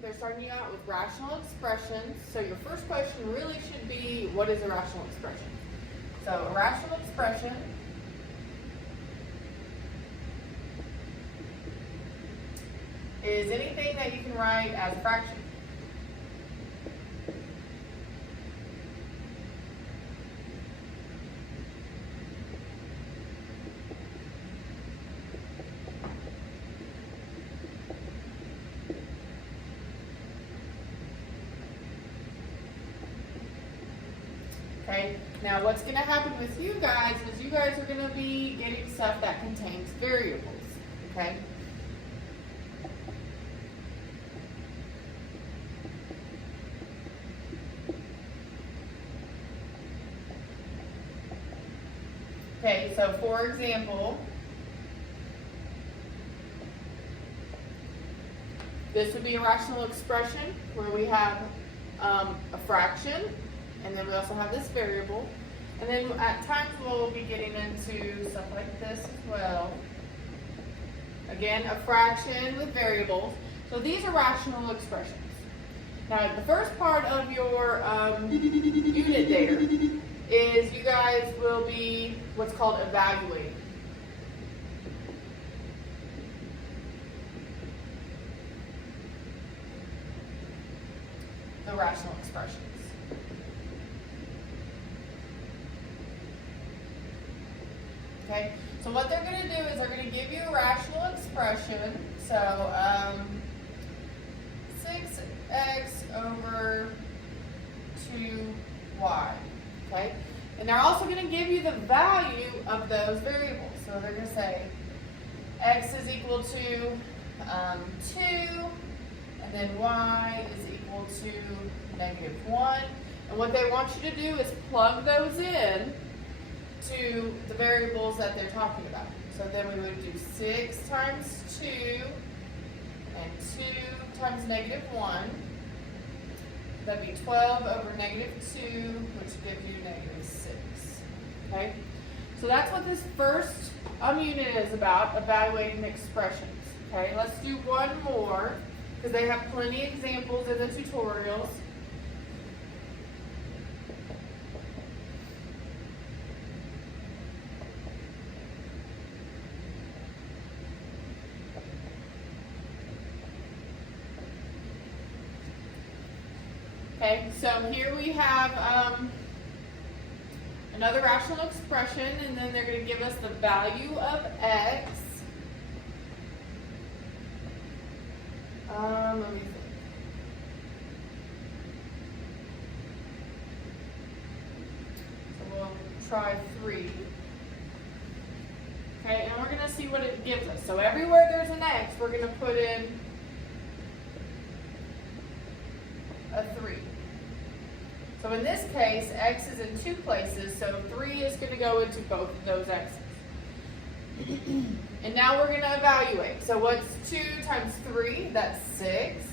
they're starting you out with rational expressions. So your first question really should be, what is a rational expression? So a rational expression is anything that you can write as a fraction. Okay, now what's going to happen with you guys is you guys are going to be getting stuff that contains variables, okay? Okay, so for example, this would be a rational expression where we have a fraction, and then we also have this variable. And then at times we'll be getting into stuff like this as well. Again, a fraction with variables. So these are rational expressions. Now, the first part of your unit there is you guys will be what's called evaluating. The rational expressions. Okay, so what they're going to do is they're going to give you a rational expression. So 6x over 2y. Okay, and they're also going to give you the value of those variables. So they're going to say x is equal to 2, and then y is equal to -1. And what they want you to do is plug those in to the variables that they're talking about. So then we would do 6 times 2 and 2 times -1. That'd be 12 over -2, which gives you -6. Okay? So that's what this first unit is about, evaluating expressions. Okay, let's do one more, because they have plenty of examples in the tutorials. Okay, so here we have another rational expression, and then they're going to give us the value of x. Let me think. So we'll try 3. Okay, and we're going to see what it gives us. So everywhere there's an x, we're going to put in a 3. So in this case, x is in 2 places, so 3 is going to go into both of those x's. And now we're going to evaluate. So what's 2 times 3? That's 6.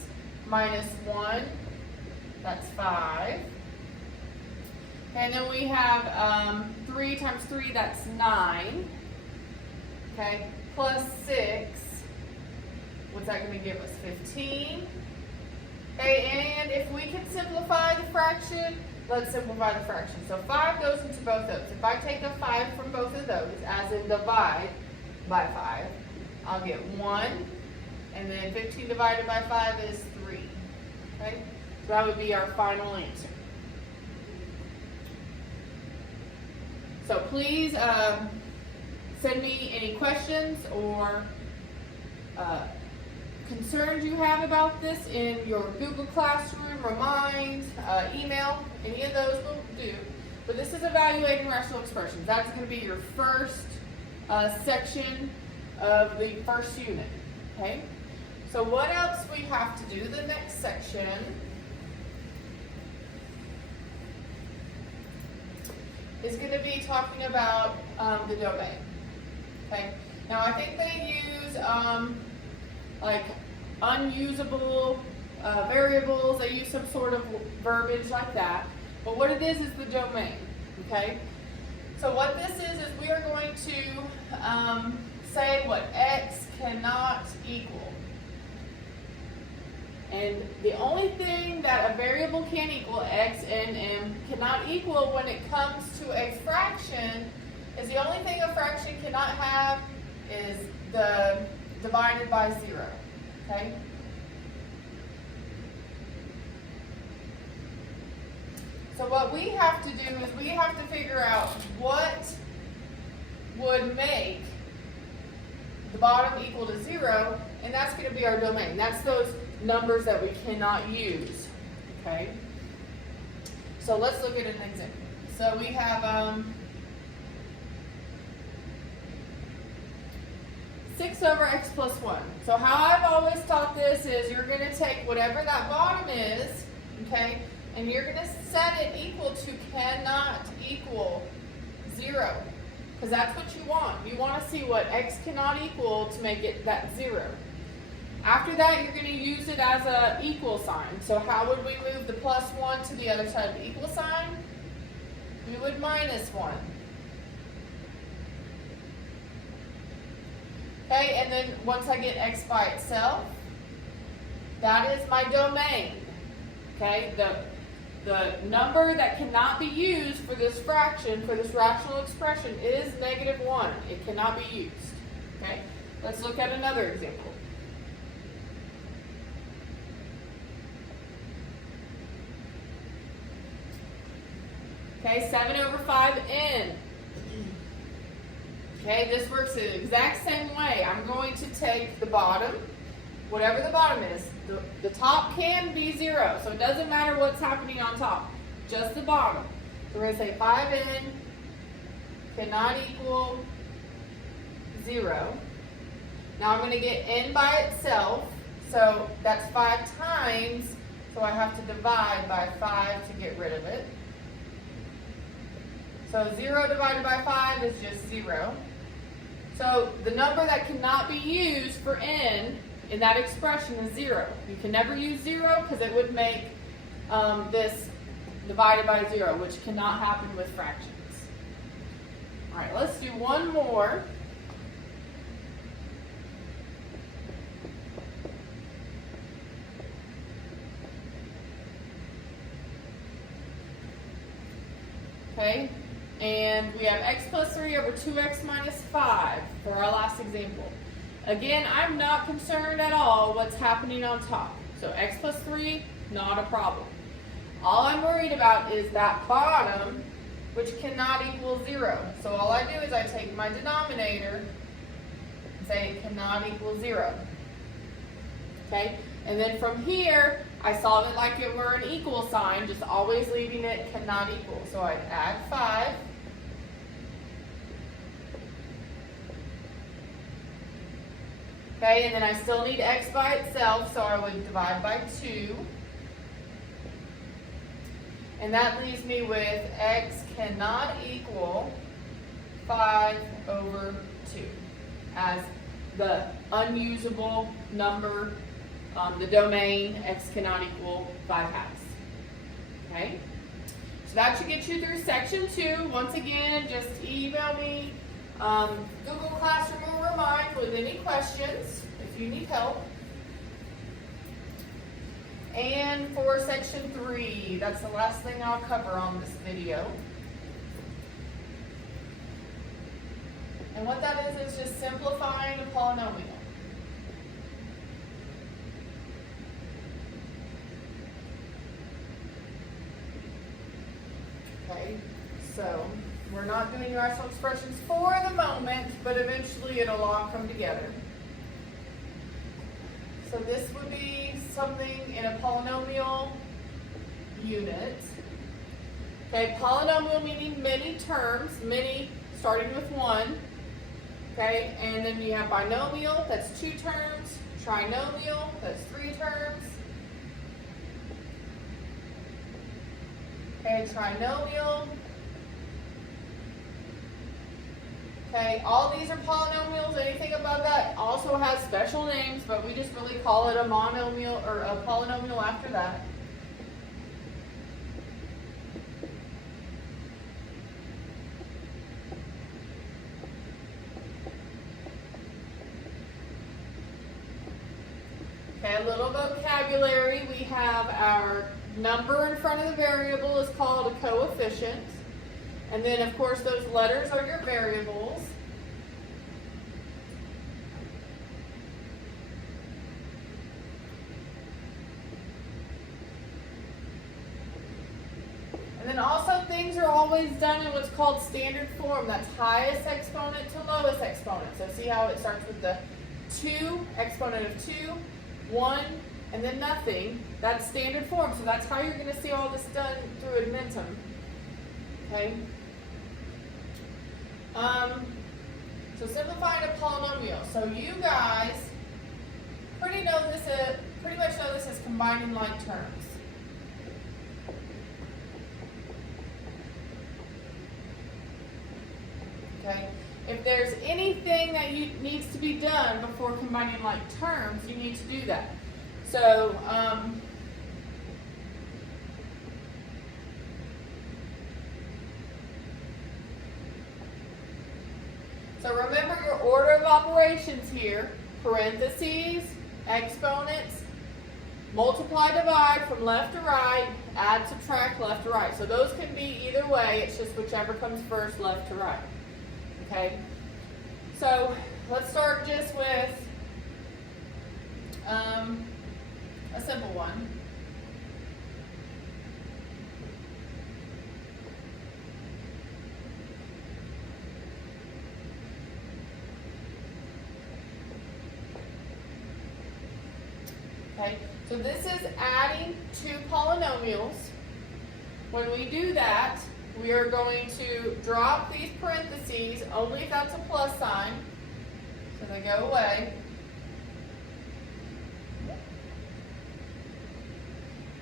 Minus 1, that's 5. Okay, and then we have 3 times 3, that's 9. Okay, plus 6, what's that going to give us? 15. Okay, and if we can simplify the fraction, let's simplify the fraction. So 5 goes into both those. If I take a 5 from both of those, as in divide by 5, I'll get 1, and then 15 divided by 5 is 3. Okay, so that would be our final answer. So please send me any questions or concerns you have about this in your Google Classroom, Remind, email. Any of those will do. But this is evaluating rational expressions. That's going to be your first section of the first unit. Okay? So what else we have to do? The next section is going to be talking about the domain. Okay? Now I think they use like unusable variables. They use some sort of verbiage like that. But what it is the domain. Okay? So what this is we are going to say what x cannot equal. And the only thing that a variable can equal, x and m, cannot equal when it comes to a fraction is the only thing a fraction cannot have is the divided by 0, okay? So what we have to do is we have to figure out what would make the bottom equal to 0, and that's going to be our domain. That's those numbers that we cannot use, okay? So let's look at an example. So we have 6 over x plus 1. So how I've always taught this is you're going to take whatever that bottom is, okay, and you're going to set it equal to cannot equal 0, because that's what you want. You want to see what x cannot equal to make it that 0. After that, you're going to use it as an equal sign. So how would we move the plus 1 to the other side of the equal sign? We would minus 1. Okay, and then once I get x by itself, that is my domain. Okay, the number that cannot be used for this fraction, for this rational expression, is -1. It cannot be used. Okay, let's look at another example. Okay, 7 over 5n. Okay, this works the exact same way. I'm going to take the bottom, whatever the bottom is. The top can be 0, so it doesn't matter what's happening on top, just the bottom. So we're going to say 5n cannot equal 0. Now I'm going to get n by itself, so that's 5 times, so I have to divide by 5 to get rid of it. So 0 divided by 5 is just 0. So the number that cannot be used for n in that expression is 0. You can never use 0 because it would make this divided by 0, which cannot happen with fractions. All right, let's do one more. Okay, and we have x plus 3 over 2x minus 5 for our last example. Again, I'm not concerned at all what's happening on top. So x plus 3, not a problem. All I'm worried about is that bottom, which cannot equal 0. So all I do is I take my denominator and say it cannot equal 0. Okay, and then from here, I solve it like it were an equal sign, just always leaving it cannot equal. So I'd add 5. Okay, and then I still need x by itself, so I would divide by 2. And that leaves me with x cannot equal 5 over 2 as the unusable number, the domain x cannot equal 5 halves. Okay, so that should get you through section 2. Once again, just email me Google Classroom or Remind with any questions if you need help. And for section 3, that's the last thing I'll cover on this video. And what that is just simplifying a polynomial. Okay, so we're not doing rational expressions for the moment, but eventually it'll all come together. So this would be something in a polynomial unit. Okay, polynomial meaning many terms, many starting with 1. Okay, and then you have binomial, that's 2 terms, trinomial, that's 3 terms. Okay, trinomial. Okay, all these are polynomials. Anything above that also has special names, but we just really call it a monomial or a polynomial after that. Okay, a little vocabulary. We have our number in front of the variable is called a coefficient. And then, of course, those letters are your variables. And then also things are always done in what's called standard form. That's highest exponent to lowest exponent. So see how it starts with the 2, exponent of 2, 1, and then nothing. That's standard form. So that's how you're going to see all this done through Admentum. Okay? So simplifying a polynomial. So you guys pretty much know this is combining like terms. Okay? If there's anything that needs to be done before combining like terms, you need to do that. So, remember your order of operations here: parentheses, exponents, multiply, divide from left to right, add, subtract, left to right. So those can be either way. It's just whichever comes first, left to right. Okay, so let's start just with a simple one. Okay, so this is adding two polynomials. When we do that, we are going to drop these parentheses only if that's a plus sign, so they go away.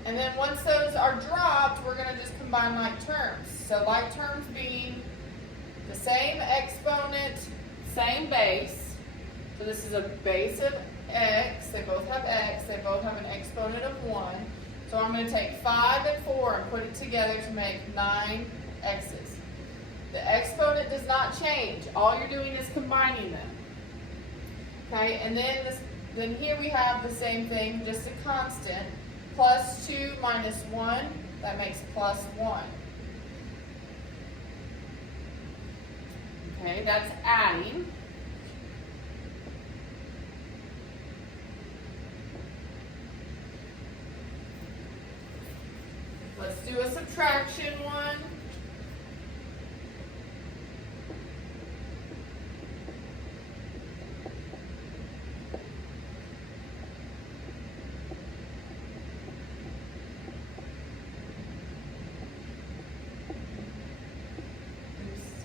And then once those are dropped, we're going to just combine like terms. So like terms being the same exponent, same base. So this is a base of x. They both have x. They both have an exponent of 1. So I'm going to take 5 and 4 and put it together to make 9 x's. The exponent does not change. All you're doing is combining them. Okay, and then here we have the same thing, just a constant. Plus 2 minus 1, that makes plus 1. Okay, that's adding. Let's do a subtraction one.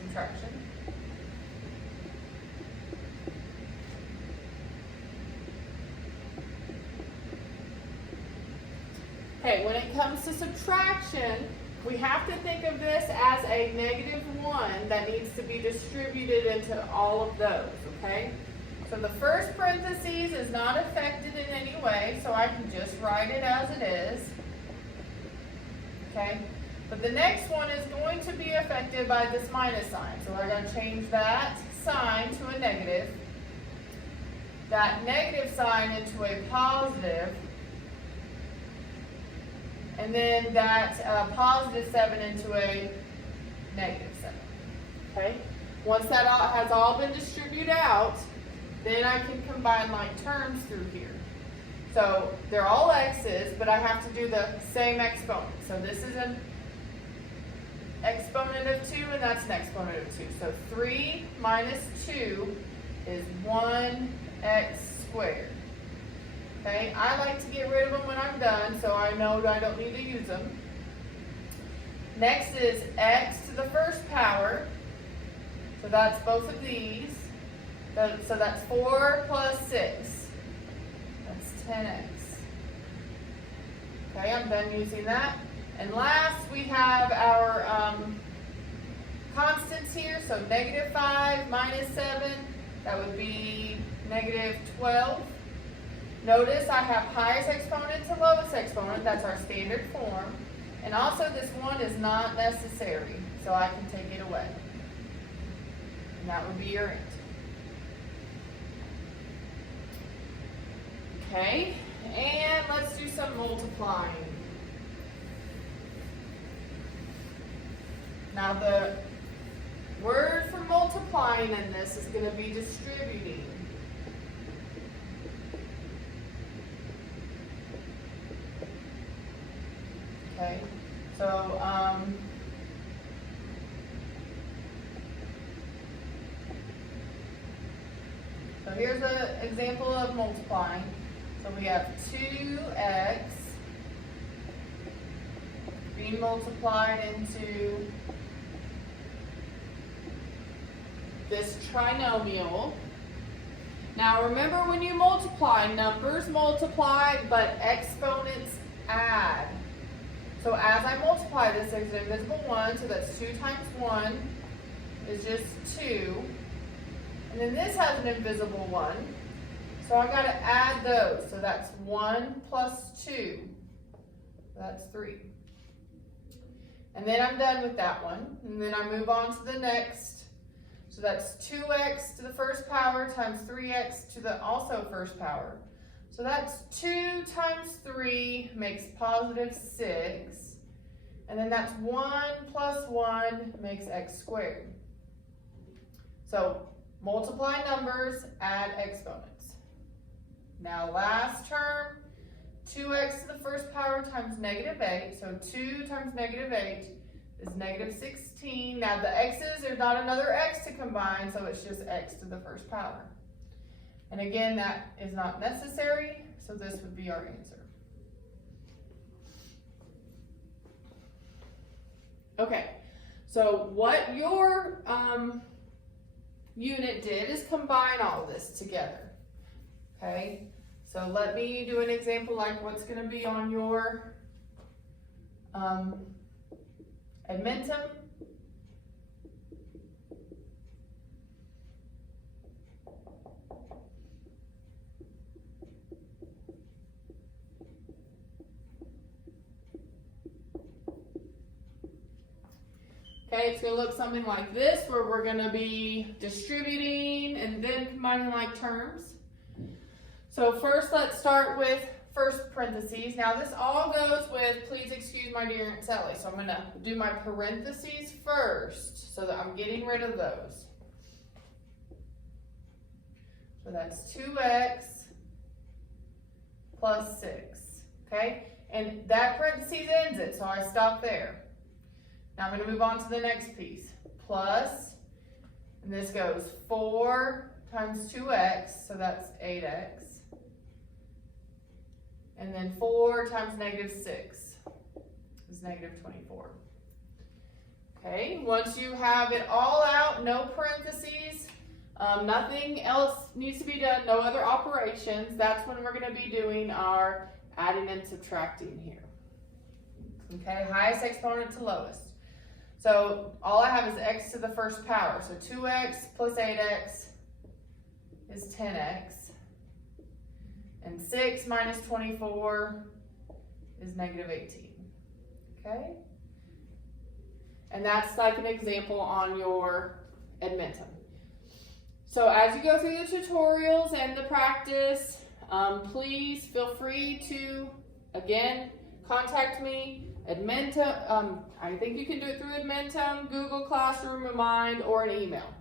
Subtraction. Okay, when it comes to subtraction, we have to think of this as a -1 that needs to be distributed into all of those, okay? So the first parentheses is not affected in any way, so I can just write it as it is, okay? But the next one is going to be affected by this minus sign, so we're going to change that sign to a negative, that negative sign into a positive, and then that positive 7 into a negative 7. Okay? Once that has all been distributed out, then I can combine like terms through here. So they're all x's, but I have to do the same exponent. So this is an exponent of 2, and that's an exponent of 2. So 3 minus 2 is 1x squared. Okay, I like to get rid of them when I'm done, so I know I don't need to use them. Next is x to the first power. So that's both of these. So that's 4 plus 6. That's 10x. Okay, I'm done using that. And last, we have our constants here. So -5 minus 7, that would be -12. Notice I have highest exponent to lowest exponent. That's our standard form. And also this 1 is not necessary, so I can take it away. And that would be your answer. Okay, and let's do some multiplying. Now the word for multiplying in this is going to be distributing. Okay, so here's an example of multiplying. So we have 2x being multiplied into this trinomial. Now remember, when you multiply, numbers multiply, but exponents add. So as I multiply this, there's an invisible 1, so that's 2 times 1 is just 2. And then this has an invisible 1, so I've got to add those. So that's 1 plus 2, that's 3. And then I'm done with that one. And then I move on to the next. So that's 2x to the first power times 3x to the also first power. So that's 2 times 3 makes positive 6. And then that's 1 plus 1 makes x squared. So multiply numbers, add exponents. Now last term, 2x to the first power times negative 8. So 2 times negative 8 is negative 16. Now the x's, there's not another x to combine, so it's just x to the first power. And again, that is not necessary, so this would be our answer. Okay, so what your unit did is combine all of this together. Okay, so let me do an example like what's going to be on your Edmentum. Okay, it's going to look something like this, where we're going to be distributing and then combining like terms. So first, let's start with first parentheses. Now this all goes with, please excuse my dear Aunt Sally. So I'm going to do my parentheses first, so that I'm getting rid of those. So that's 2x plus 6. Okay, and that parentheses ends it, so I stop there. Now I'm going to move on to the next piece. Plus, and this goes 4 times 2x, so that's 8x. And then 4 times negative 6 is negative 24. Okay, once you have it all out, no parentheses, nothing else needs to be done, no other operations, that's when we're going to be doing our adding and subtracting here. Okay, highest exponent to lowest. So all I have is x to the first power. So 2x plus 8x is 10x. And 6 minus 24 is negative 18. Okay? And that's like an example on your Edmentum. So as you go through the tutorials and the practice, please feel free to, again, contact me. Edmentum, I think you can do it through Edmentum, Google Classroom, Remind, or an email.